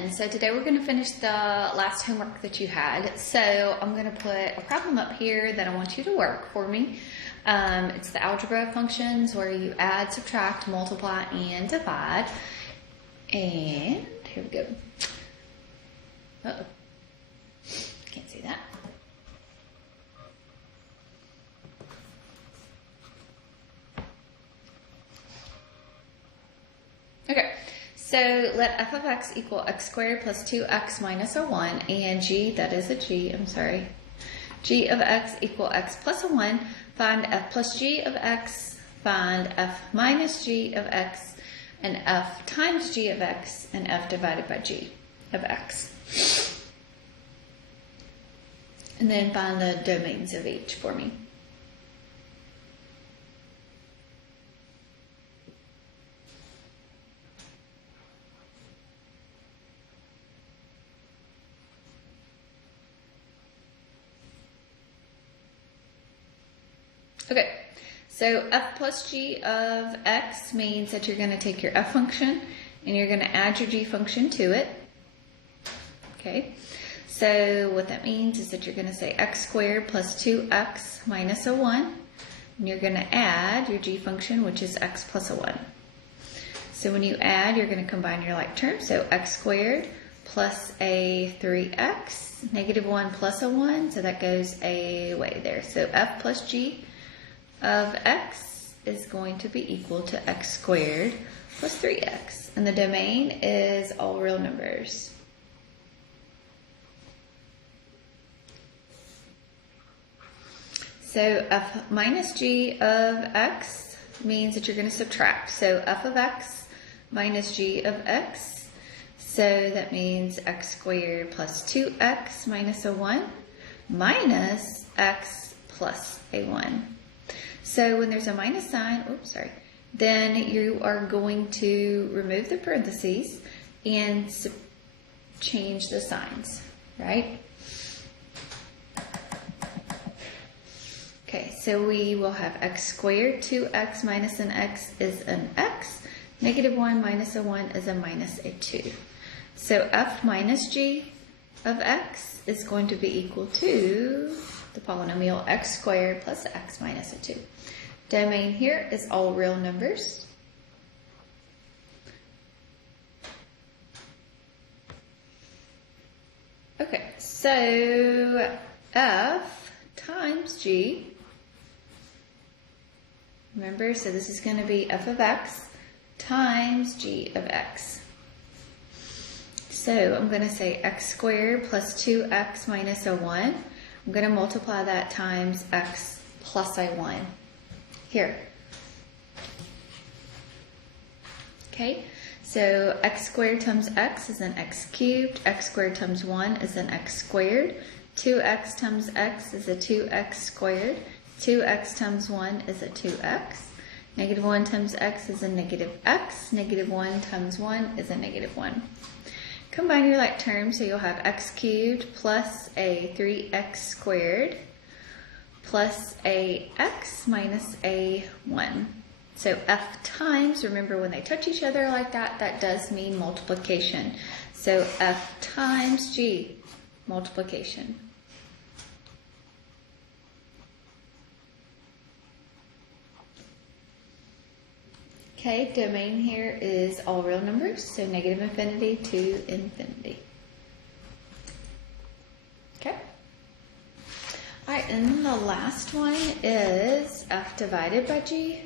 lesson. So today we're going to finish the last homework that you had. So I'm going to put a problem up here that I want you to work for me. It's the algebra functions where you add, subtract, multiply, and divide. And here we go. Uh-oh. Can't see that. Okay. So let f of x equal x squared plus 2x minus a 1, and g, that is a g, I'm sorry, g of x equal x plus a 1, find f plus g of x, find f minus g of x, and f times g of x, and f divided by g of x. And then find the domains of each for me. Okay, so f plus g of x means that you're going to take your f function and you're going to add your g function to it. Okay, so what that means is that you're going to say x squared plus 2x minus a 1, and you're going to add your g function, which is x plus a 1. So when you add, you're going to combine your like terms. So x squared plus a 3x, negative 1 plus a 1, so that goes away there. So f plus g of x is going to be equal to x squared plus 3x. And the domain is all real numbers. So f minus g of x means that you're going to subtract. So f of x minus g of x. So that means x squared plus 2x minus a 1 minus x plus a 1. So when there's a minus sign, then you are going to remove the parentheses and change the signs, right? Okay, so we will have x squared, 2x minus an x is an x, negative 1 minus a 1 is a minus a 2. So f minus g of x is going to be equal to the polynomial x squared plus x minus a 2. Domain here is all real numbers. Okay, so f times g, remember, so this is going to be f of x times g of x. So I'm going to say x squared plus 2x minus a 1. I'm going to multiply that times x plus a 1. Here. Okay, so x squared times x is an x cubed. X squared times 1 is an x squared. 2x times x is a 2x squared. 2x times 1 is a 2x. Negative 1 times x is a negative x. Negative 1 times 1 is a negative 1. Combine your like terms, so you'll have x cubed plus a 3x squared plus a x minus a 1. So f times, remember when they touch each other like that, that does mean multiplication. So f times g, multiplication. Okay, domain here is all real numbers, so negative infinity to infinity. Okay. All right, and then the last one is f divided by g.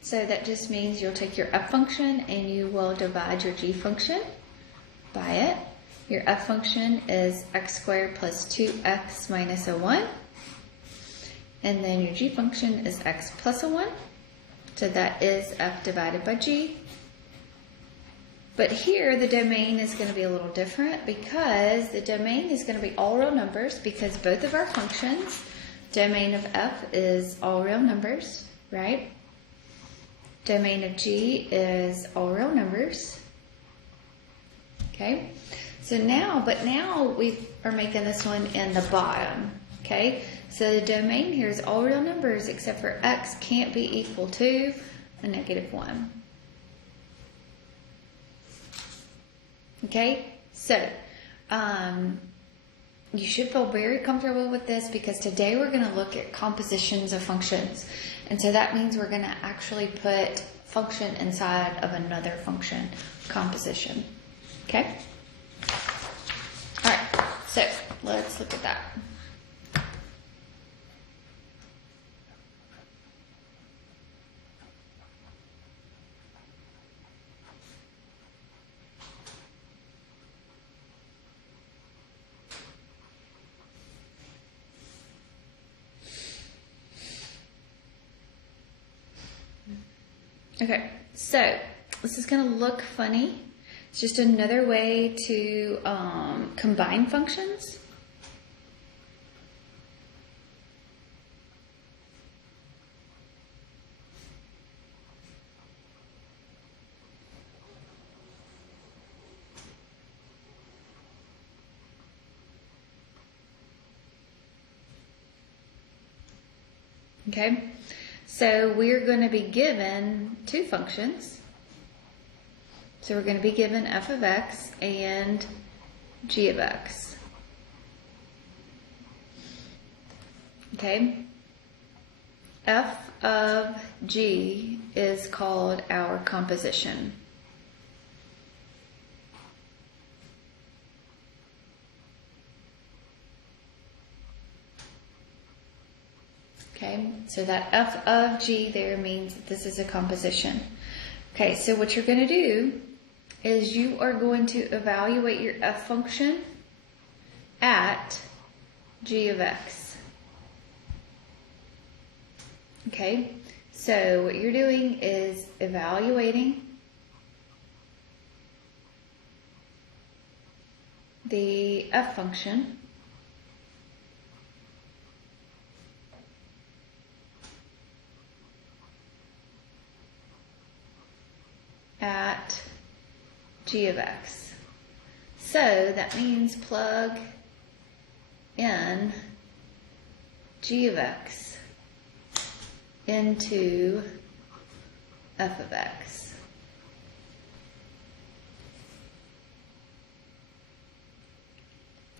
So that just means you'll take your f function and you will divide your g function by it. Your f function is x squared plus 2x minus a 1. And then your g function is x plus a 1. So that is f divided by g. But here the domain is going to be a little different because the domain is going to be all real numbers because both of our functions, domain of f is all real numbers, right? Domain of g is all real numbers. Okay, so now we are making this one in the bottom. Okay, so the domain here is all real numbers except for x can't be equal to a -1. Okay, so you should feel very comfortable with this because today we're going to look at compositions of functions. And so that means we're going to actually put function inside of another function, composition. Okay? All right, so let's look at that. Okay, so this is going to look funny. It's just another way to combine functions. Okay, so we're going to be given two functions. So we're going to be given f of x and g of x. Okay, f of g is called our composition. Okay, so that f of g there means that this is a composition. Okay, so what you're going to do is you are going to evaluate your f function at g of x. Okay, so what you're doing is evaluating the f function at g of x. So that means plug in g of x into f of x.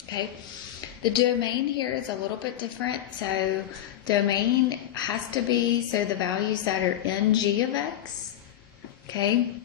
Okay, the domain here is a little bit different. So domain has to be so the values that are in g of x. Okay.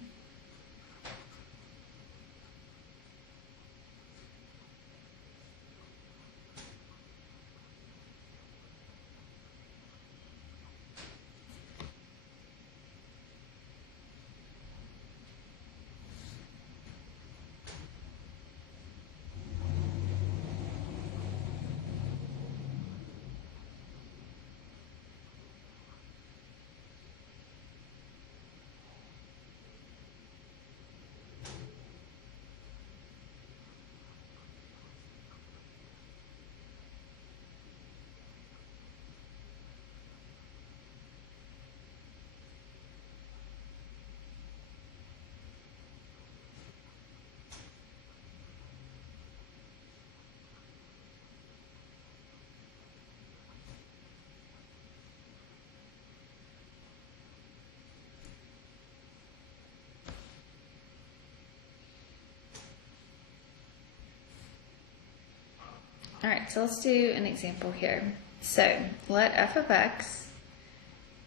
All right, so let's do an example here. So let f of x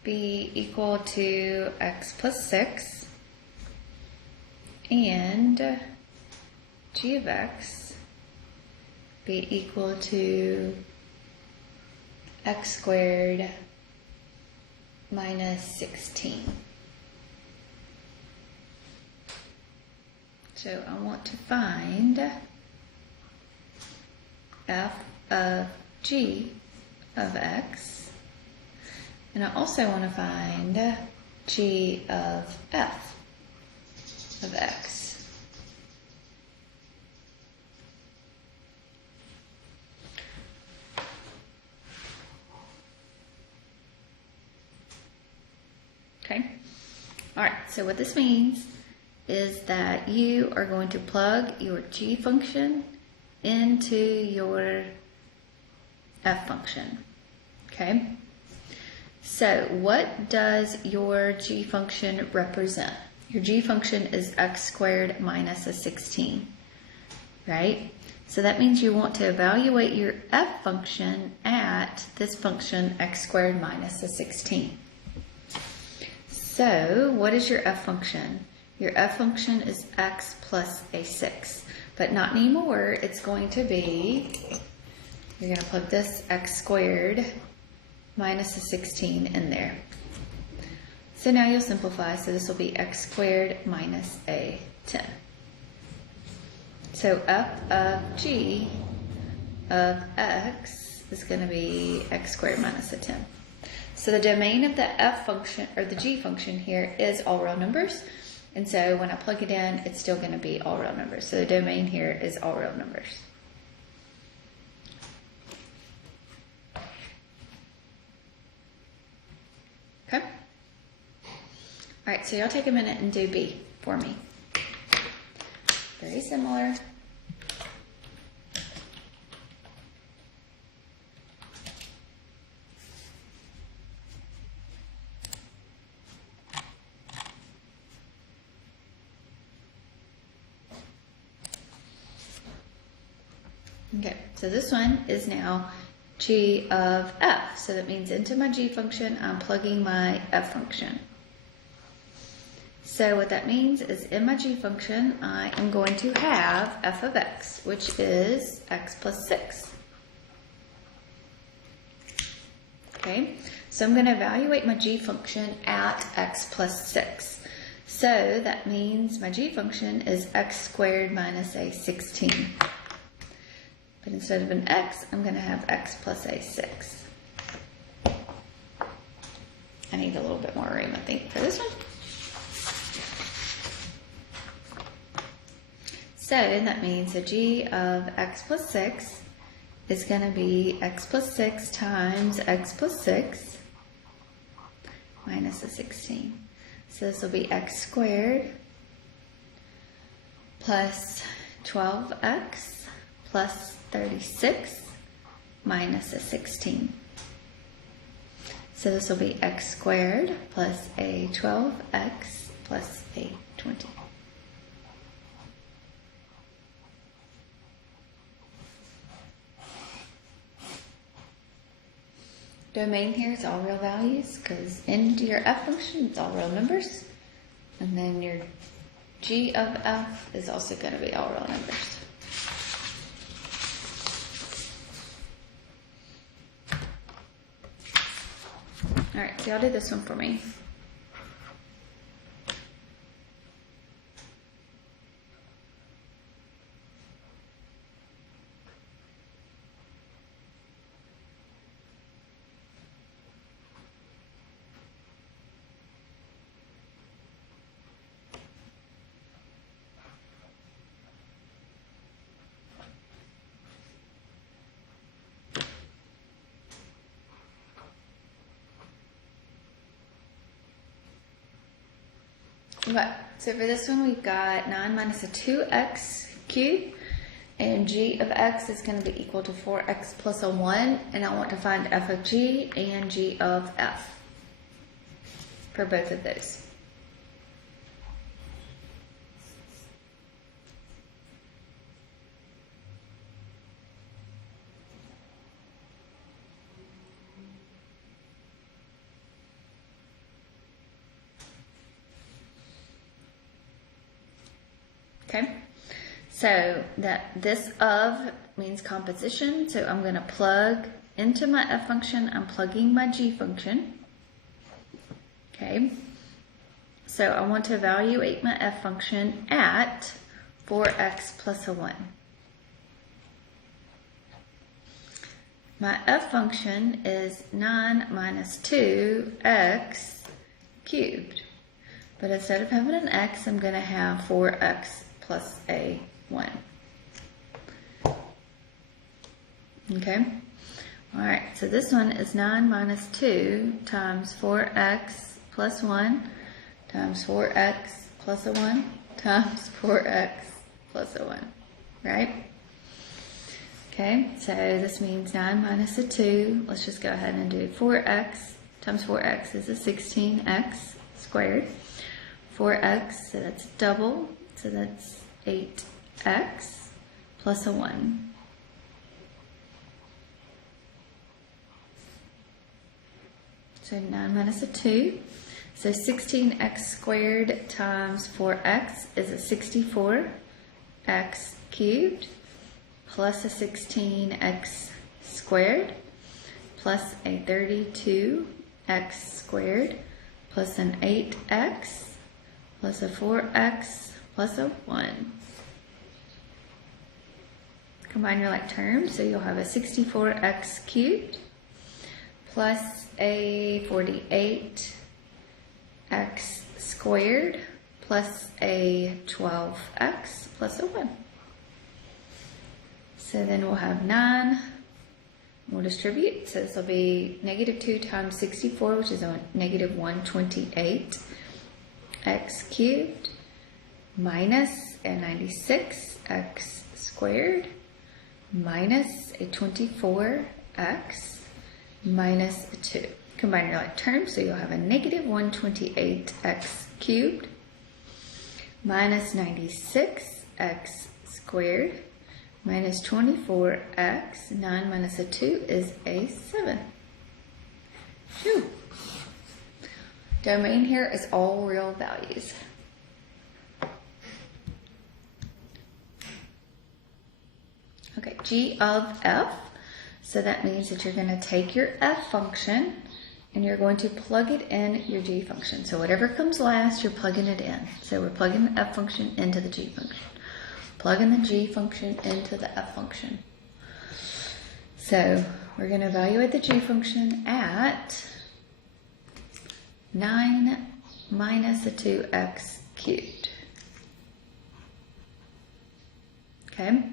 be equal to x plus 6 and g of x be equal to x squared minus 16. So I want to find f of g of x, and I also want to find g of f of x. Okay, all right, so what this means is that you are going to plug your g function into your f function. Okay, so what does your g function represent? Your g function is x squared minus a 16. right? So that means you want to evaluate your f function at this function x squared minus a 16. So what is your f function? Your f function is x plus a 6, but not anymore. It's going to be, you're going to put this x squared minus a 16 in there. So now you'll simplify, so this will be x squared minus a 10. So f of g of x is going to be x squared minus a 10. So the domain of the f function, or the g function here, is all real numbers. And so when I plug it in, it's still going to be all real numbers. So the domain here is all real numbers. Okay? All right, so y'all take a minute and do B for me. Very similar. Okay, so this one is now g of f. So that means into my g function, I'm plugging my f function. So what that means is in my g function, I am going to have f of x, which is x plus 6. Okay, so I'm going to evaluate my g function at x plus 6. So that means my g function is x squared minus a 16. But instead of an x, I'm going to have x plus a 6. I need a little bit more room, I think, for this one. So that means the g of x plus 6 is going to be x plus 6 times x plus 6 minus a 16. So this will be x squared plus 12x plus 36 minus a 16. So this will be x squared plus a 12x plus a 20. Domain here is all real values because into your f function, it's all real numbers. And then your g of f is also going to be all real numbers. All right, so y'all do this one for me. Okay, so for this one, we've got 9 minus a 2x cubed, and g of x is going to be equal to 4x plus a 1, and I want to find f of g and g of f for both of those. Okay, so that this of means composition, so I'm going to plug into my f function, I'm plugging my g function. Okay, so I want to evaluate my f function at 4x plus a 1. My f function is 9 minus 2x cubed, but instead of having an x, I'm going to have 4x plus a 1. Okay, all right, so this one is 9 minus 2 times 4x plus 1 times 4x plus a 1 times 4x plus a 1, right? Okay, so this means 9 minus a 2. Let's just go ahead and do 4x times 4x is a 16x squared. 4x, so that's double. So that's 8x plus a 1. So 9 minus a 2. So 16x squared times 4x is a 64x cubed plus a 16x squared plus a 32x squared plus an 8x plus a 4x plus a 1. Combine your like terms, so you'll have a 64x cubed plus a 48x squared plus a 12x plus a 1. So then we'll have 9. We'll distribute. So this will be negative 2 times 64, which is a negative 128x cubed minus a 96x squared minus a 24x minus a 2. Combine your like terms, so you'll have a negative 128x cubed minus 96x squared minus 24x. 9 minus a 2 is a 7. Phew. Domain here is all real values. Okay, g of f. So that means that you're going to take your f function and you're going to plug it in your g function. So whatever comes last, you're plugging it in. So we're plugging the f function into the g function. Plugging the g function into the f function. So we're going to evaluate the g function at 9 minus a 2x cubed. Okay,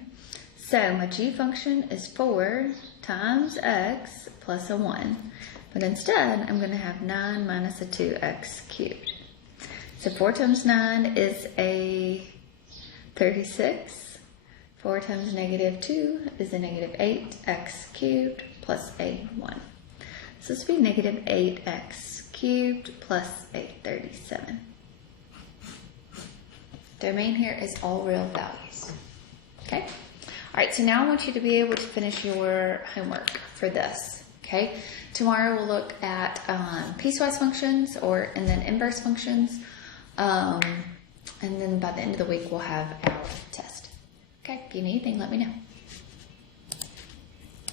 so my g function is 4 times x plus a 1. But instead, I'm going to have 9 minus a 2x cubed. So 4 times 9 is a 36. 4 times negative 2 is a negative 8x cubed plus a 1. So this will be negative 8x cubed plus a 37. Domain here is all real values. Okay? All right, so now I want you to be able to finish your homework for this. Okay? Tomorrow we'll look at piecewise functions and then inverse functions. And then by the end of the week we'll have our test. Okay, if you need anything, let me know.